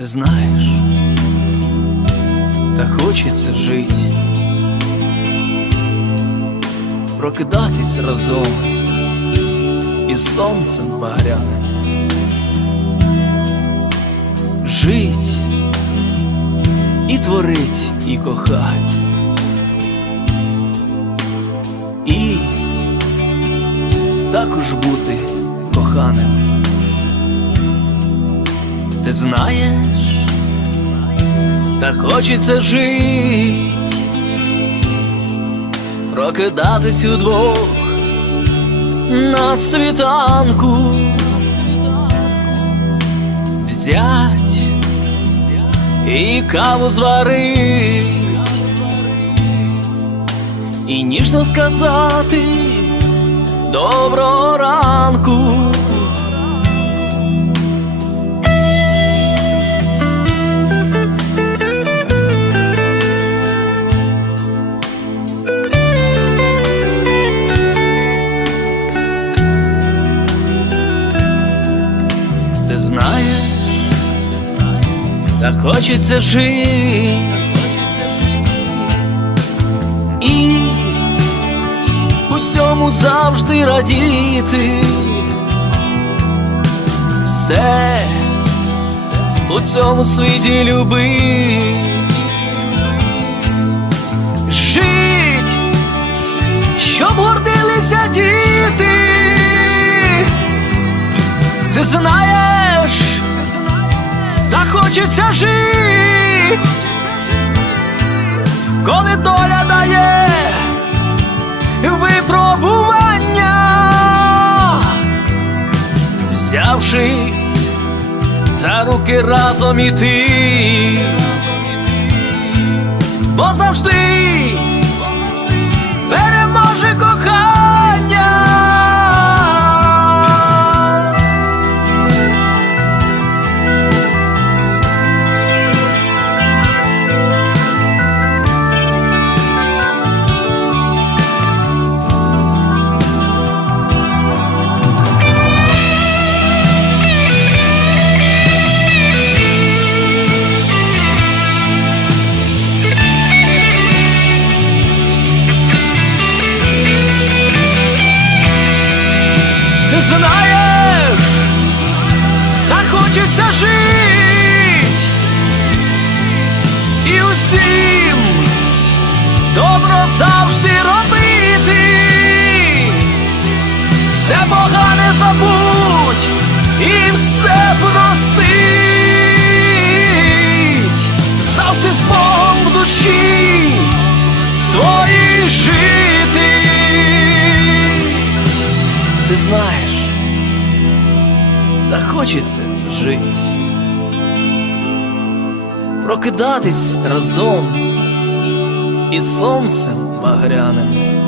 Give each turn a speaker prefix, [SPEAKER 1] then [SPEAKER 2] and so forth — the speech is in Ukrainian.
[SPEAKER 1] Ти знаєш, та хочеться жить, прокидатись разом із сонцем багряним, жить і творить, і кохать, і також бути коханим. Ти знаєш, та хочеться жить, прокидатись удвох на світанку, взять і каву зварить, і ніжно сказати доброго ранку. Та хочеться жити і усьому завжди радіти. Все у цьому світі любить. Жить, щоб гордилися діти. Ти знаєш, хочеться жити, коли доля дає випробування, взявшись за руки разом іти, бо завжди все погане забудь і все простить, завжди з Богом в душі своїй жити. Ти знаєш, та хочеться жить, прокидатись разом із сонцем багряним,